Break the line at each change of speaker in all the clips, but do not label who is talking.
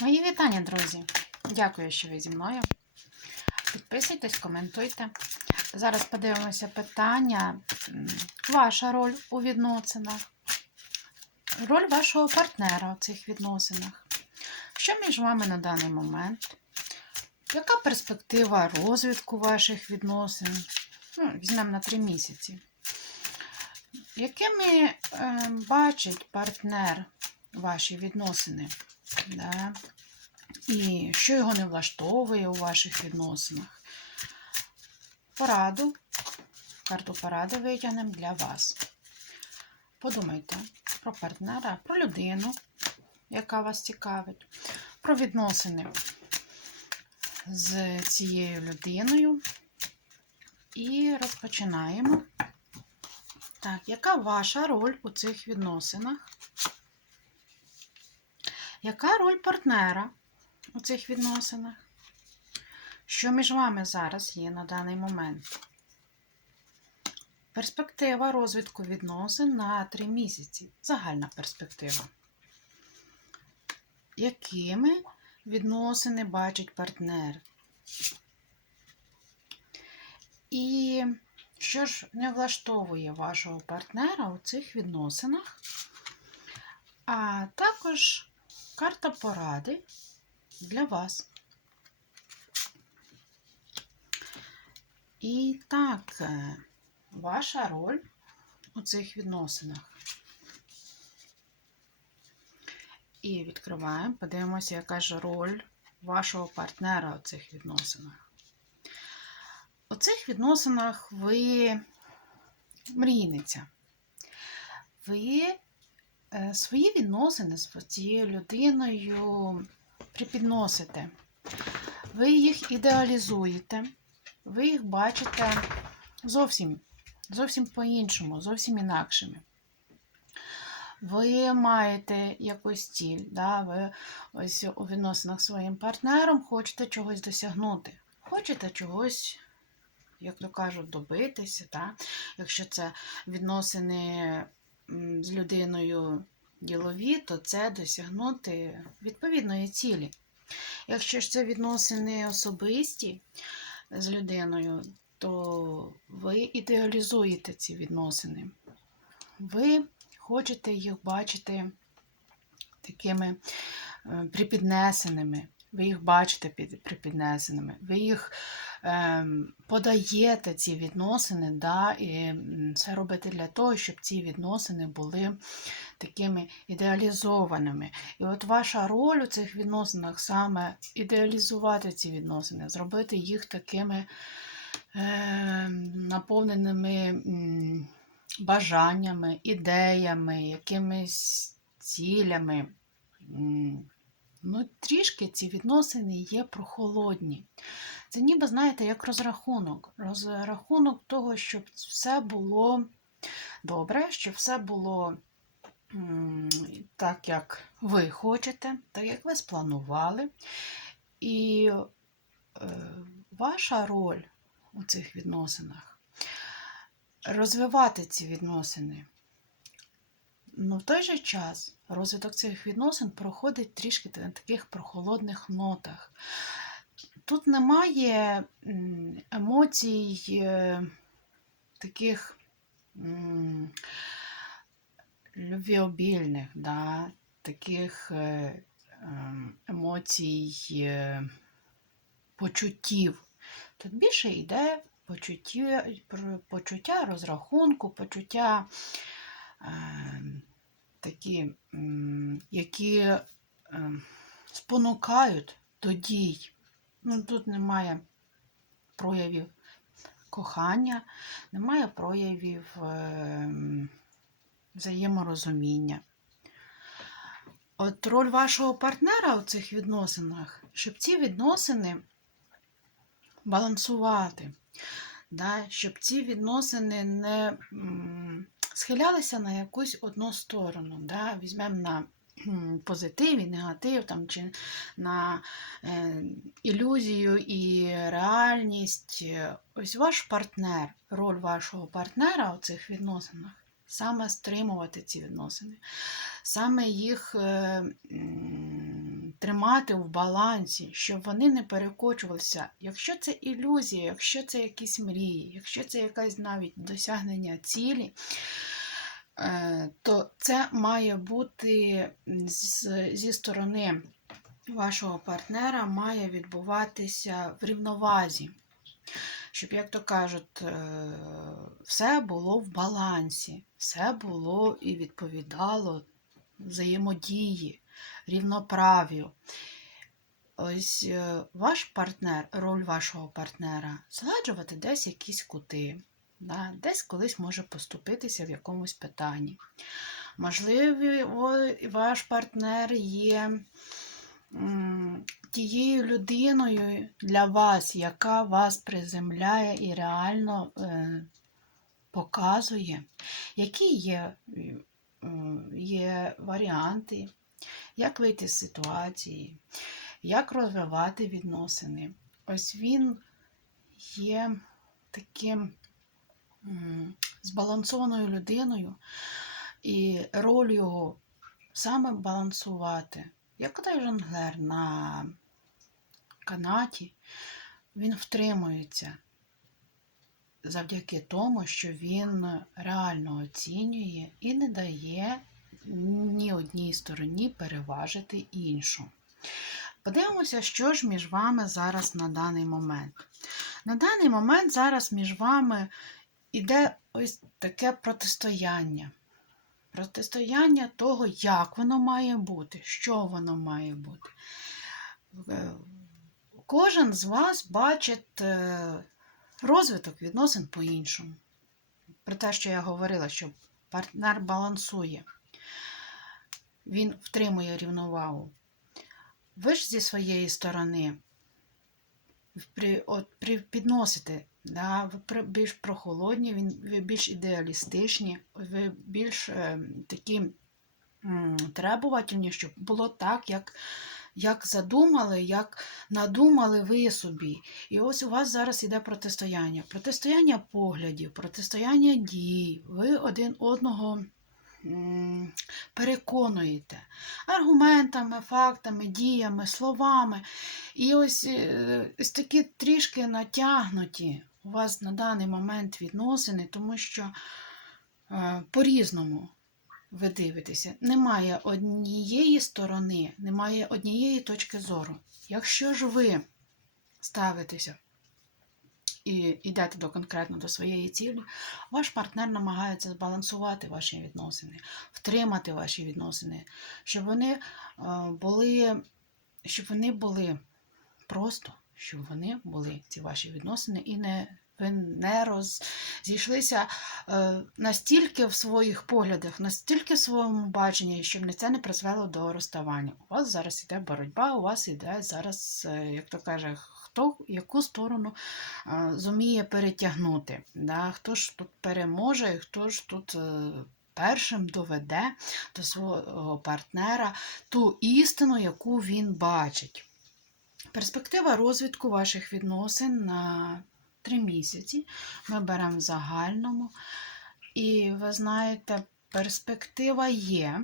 Мої вітання, друзі! Дякую, що ви зі мною. Підписуйтесь, коментуйте. Зараз подивимося питання. Ваша роль у відносинах, роль вашого партнера у цих відносинах. Що між вами на даний момент? Яка перспектива розвитку ваших відносин? Ну, візьмемо на три місяці. Якими е, бачить партнер ваші відносини? Да? І що його не влаштовує у ваших відносинах? Пораду, карту поради витягнемо для вас. Подумайте про партнера, про людину, яка вас цікавить, про відносини з цією людиною. І розпочинаємо. Так, яка ваша роль у цих відносинах? Яка роль партнера у цих відносинах? Що між вами зараз є на даний момент? Перспектива розвитку відносин на 3 місяці. Загальна перспектива. Якими відносини бачить партнер? І що ж не влаштовує вашого партнера у цих відносинах? А також карта поради для вас. І так, е, ваша роль у цих відносинах. І відкриваємо, подивимося, яка ж роль вашого партнера у цих відносинах. У цих відносинах ви мрійниця. Ви свої відносини з цією людиною припідносите. Ви їх ідеалізуєте, ви їх бачите зовсім, зовсім по-іншому, зовсім інакшими. Ви маєте якусь ціль, да? ви ось у відносинах з своїм партнером хочете чогось досягнути, хочете чогось, як то кажуть, добитися. Да? Якщо це відносини з людиною ділові, то це досягнути відповідної цілі. Якщо ж це відносини особисті з людиною, то ви ідеалізуєте ці відносини. Ви хочете їх бачити такими е, припіднесеними. Ви їх бачите під припіднесеними, ви їх подаєте ці відносини, да, і це робите для того, щоб ці відносини були такими ідеалізованими. І от ваша роль у цих відносинах саме ідеалізувати ці відносини, зробити їх такими е, наповненими бажаннями, ідеями, якимись цілями. Ну, трішки ці відносини є прохолодні. Це ніби, знаєте, як розрахунок. Розрахунок того, щоб все було добре, щоб все було так, як ви хочете, так як ви спланували. І е, ваша роль у цих відносинах розвивати ці відносини. Ну, в той же час розвиток цих відносин проходить трішки на таких прохолодних нотах. Тут немає емоцій е, таких любвіобільних, да, таких е, ем, емоцій, е, почуттів. Тут більше йде почуття, почуття розрахунку, почуття е, такі, які ем, спонукають до дій. Ну, тут немає проявів кохання, немає проявів ем, взаєморозуміння. От роль вашого партнера у цих відносинах, щоб ці відносини балансувати, да, щоб ці відносини не схилялися на якусь одну сторону. Да, Візьмемо на позитив і негатив, там, чи на е, ілюзію і реальність. Ось ваш партнер, роль вашого партнера у цих відносинах саме стримувати ці відносини, саме їх е, тримати в балансі, щоб вони не перекочувалися. Якщо це ілюзія, якщо це якісь мрії, якщо це якась навіть досягнення цілі, е, то це має бути зі сторони вашого партнера має відбуватися в рівновазі. Щоб, як то кажуть, е, все було в балансі, все було і відповідало взаємодії, рівноправ'ю. Ось е, ваш партнер, роль вашого партнера згладжувати десь якісь кути, да, десь колись може поступитися в якомусь питанні. Можливо, ваш партнер є тією людиною для вас, яка вас приземляє і реально е, показує, які є, є варіанти, як вийти з ситуації, як розвивати відносини. Ось він є таким збалансованою людиною, і роль його саме балансувати. Як той жонглер на канаті, він втримується завдяки тому, що він реально оцінює і не дає ні одній стороні переважити іншу. Подивимося, що ж між вами зараз на даний момент. На даний момент зараз між вами іде ось таке протистояння. Протистояння того, як воно має бути, що воно має бути. Е, Кожен з вас бачить е, розвиток відносин по-іншому. Про те, що я говорила, що партнер балансує, він втримує рівновагу. Ви ж зі своєї сторони при, от, при, підносите, да, ви більш прохолодні, він, ви більш ідеалістичні, ви більш е, такі м, требувательні, щоб було так, як, як задумали, як надумали ви собі. І ось у вас зараз іде протистояння. Протистояння поглядів, протистояння дій. Ви один одного переконуєте аргументами, фактами, діями, словами. І ось, е, ось такі трішки натягнуті у вас на даний момент відносини, тому що е, по-різному ви дивитеся. Немає однієї сторони, немає однієї точки зору. Якщо ж ви ставитеся і йдете до конкретно до своєї цілі, ваш партнер намагається збалансувати ваші відносини, втримати ваші відносини, щоб вони е, були, щоб вони були просто, щоб вони були ці ваші відносини і не. Ви не розійшлися е, настільки в своїх поглядах, настільки в своєму баченні, щоб це не призвело до розставання. У вас зараз іде боротьба, у вас іде зараз, е, як то каже, хто яку сторону е, зуміє перетягнути. Да? Хто ж тут переможе, і хто ж тут першим доведе до свого партнера ту істину, яку він бачить. Перспектива розвитку ваших відносин на три місяці. Ми беремо в загальному. І ви знаєте, перспектива є,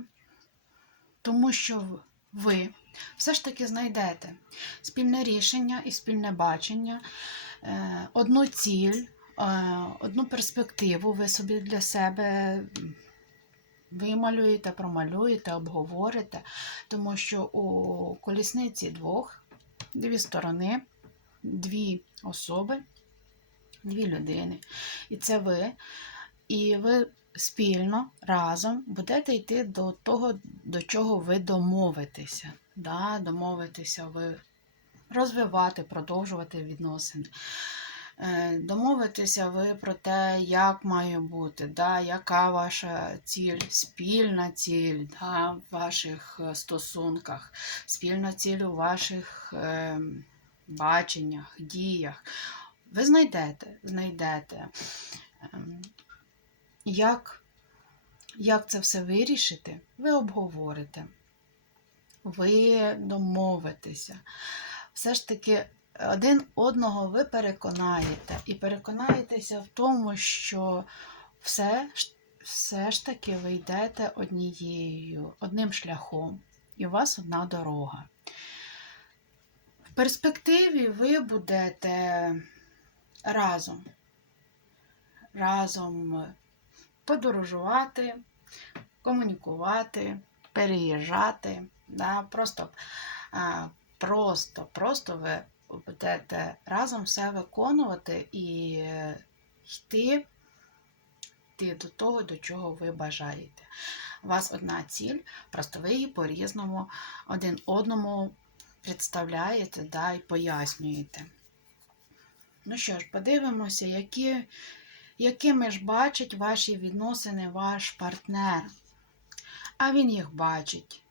тому що ви все ж таки знайдете спільне рішення і спільне бачення, е, одну ціль, е, одну перспективу ви собі для себе вималюєте, промалюєте, обговорите, тому що у колісниці двох, дві сторони, дві особи, дві людини. І це ви. І ви спільно разом будете йти до того, до чого ви домовитеся. Да? Домовитеся ви розвивати, продовжувати відносини. Е, Домовитися ви про те, як має бути, да, яка ваша ціль, спільна ціль да, в ваших е, стосунках, спільна ціль у ваших е, баченнях, діях. Ви знайдете, знайдете, ем, як, як це все вирішити, ви обговорите, ви домовитеся. Все ж таки один одного ви переконаєте і переконаєтеся в тому, що все, все ж таки ви йдете однією, одним шляхом, і у вас одна дорога. В перспективі ви будете разом. Разом подорожувати, комунікувати, переїжджати. Да? Просто, просто, просто ви будете разом все виконувати і е, йти, йти до того, до чого ви бажаєте. У вас одна ціль, просто ви її по-різному один одному представляєте да, і пояснюєте. Ну що ж, подивимося, які, якими ж бачить ваші відносини ваш партнер. А він їх бачить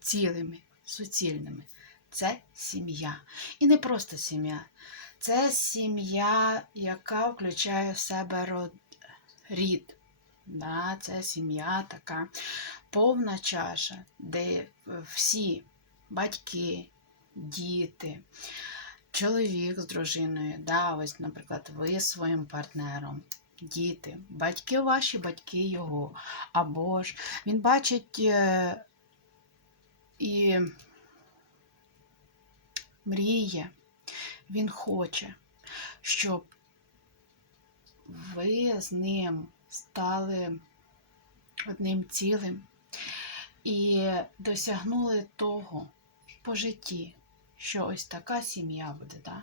цілими, суцільними. Це сім'я. І не просто сім'я. Це сім'я, яка включає в себе род, рід. Да, це сім'я така повна чаша, де всі батьки, діти, чоловік з дружиною, да, ось, наприклад, ви з своїм партнером, діти, батьки ваші, батьки його. Або ж він бачить е, і мріє, він хоче, щоб ви з ним стали одним цілим і досягнули того по житті, що ось така сім'я буде. Да?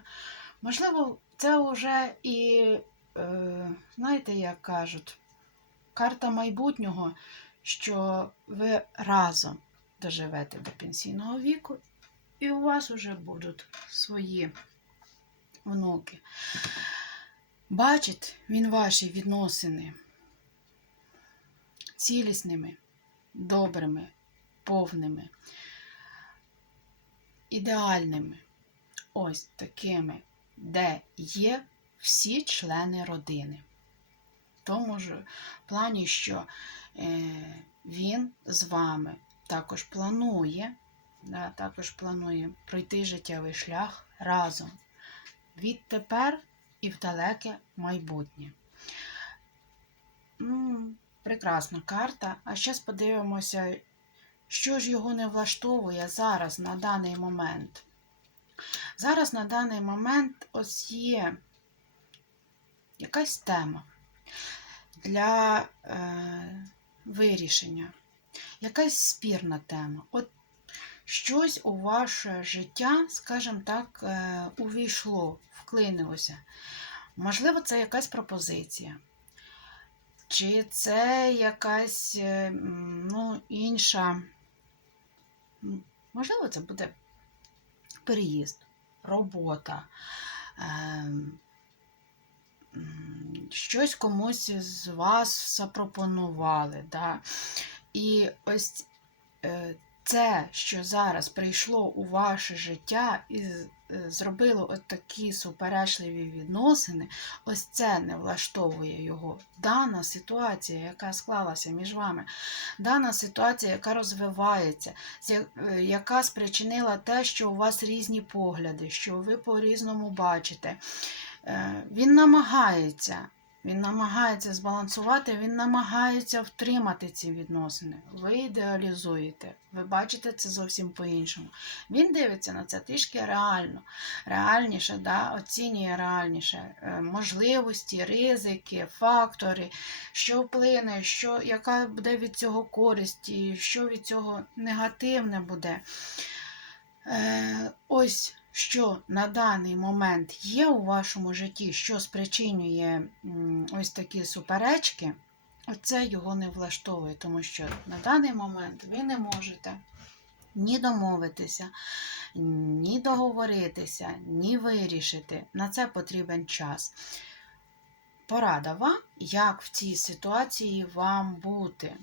Можливо, це вже і, е, знаєте, як кажуть, карта майбутнього, що ви разом доживете до пенсійного віку, і у вас вже будуть свої внуки. Бачить він ваші відносини цілісними, добрими, повними, ідеальними, ось такими, де є всі члени родини. В тому ж плані, що е, він з вами також планує, також планує пройти життєвий шлях разом відтепер і в далеке майбутнє. Ну, прекрасна карта. А зараз подивимося, що ж його не влаштовує зараз на даний момент. Зараз на даний момент ось є якась тема для е, вирішення, якась спірна тема. От щось у ваше життя, скажімо так, е, увійшло, вклинилося. Можливо, це якась пропозиція. Чи це якась е, ну, інша, можливо, це буде переїзд, робота, ем, щось комусь з вас запропонували. Да? І ось е, це, що зараз прийшло у ваше життя зробило от такі суперечливі відносини, ось це не влаштовує його. Дана ситуація, яка склалася між вами, дана ситуація, яка розвивається, е, яка спричинила те, що у вас різні погляди, що ви по-різному бачите. Е, Він намагається. Він намагається збалансувати, він намагається втримати ці відносини. Ви ідеалізуєте, ви бачите це зовсім по-іншому. Він дивиться на це трішки реально, реальніше, да? оцінює реальніше е, можливості, ризики, фактори, що вплине, що, яка буде від цього користь, і що від цього негативне буде. Е, ось що на даний момент є у вашому житті, що спричинює ось такі суперечки, оце його не влаштовує, тому що на даний момент ви не можете ні домовитися, ні договоритися, ні вирішити. На це потрібен час. Порада вам, як в цій ситуації вам бути.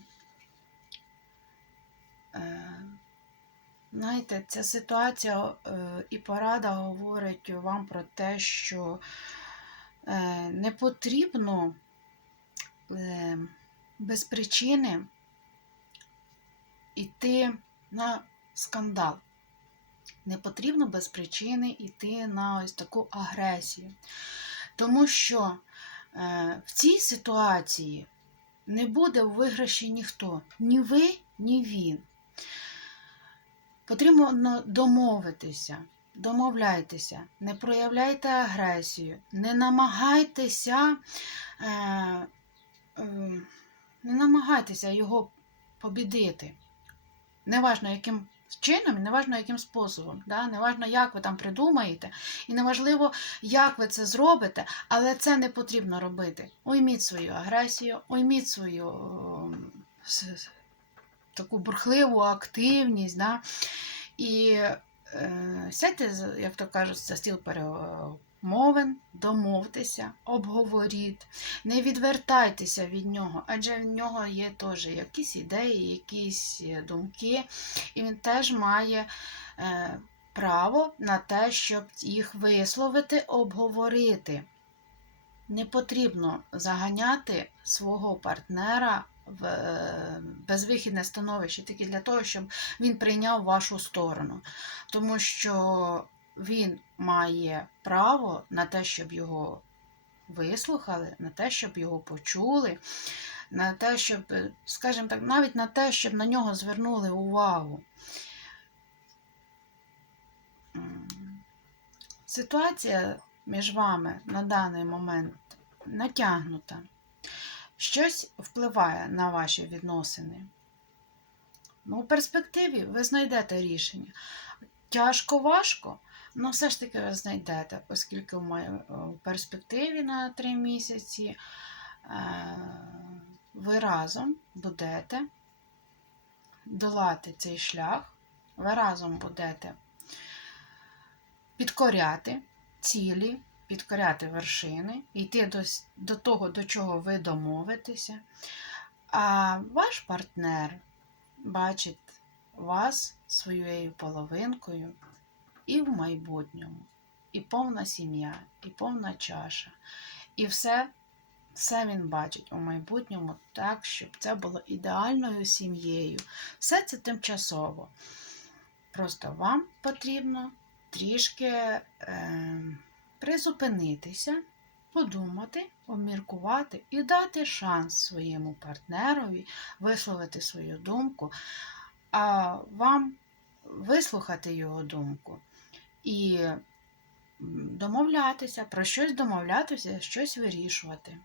Знаєте, ця ситуація е, і порада говорить вам про те, що е, не потрібно е, без причини йти на скандал. Не потрібно без причини йти на ось таку агресію. Тому що в цій ситуації не буде у виграші ніхто, ні ви, ні він. Потрібно домовитися. домовляйтеся, не проявляйте агресію, не намагайтеся, е, е, не намагайтеся його побідити. Неважно, яким чином, неважно, яким способом, да? неважно, як ви там придумаєте, і неважливо, як ви це зробите, але це не потрібно робити. Уйміть свою агресію, уйміть свою с- таку бурхливу активність. Да? І е, сядьте, як то кажуть, за стіл перемовин, домовтеся, обговоріть, не відвертайтеся від нього, адже в нього є теж якісь ідеї, якісь е, думки, і він теж має е, право на те, щоб їх висловити, обговорити. Не потрібно заганяти свого партнера в е, безвихідне становище тільки для того, щоб він прийняв вашу сторону. Тому що він має право на те, щоб його вислухали, на те, щоб його почули, на те, щоб, е, скажімо так, навіть на те, щоб на нього звернули увагу. Ситуація між вами на даний момент натягнута. Щось впливає на ваші відносини. Ну, у перспективі ви знайдете рішення. Тяжко, важко, але все ж таки ви знайдете, оскільки в перспективі на три місяці е, ви разом будете долати цей шлях, ви разом будете підкоряти цілі, підкоряти вершини, йти до, до того, до чого ви домовитеся. А ваш партнер бачить вас своєю половинкою і в майбутньому, і повна сім'я, і повна чаша. І все, все він бачить у майбутньому так, щоб це було ідеальною сім'єю. Все це тимчасово. Просто вам потрібно трішки е, призупинитися, подумати, обміркувати і дати шанс своєму партнерові висловити свою думку, а вам вислухати його думку і домовлятися, про щось домовлятися, щось вирішувати.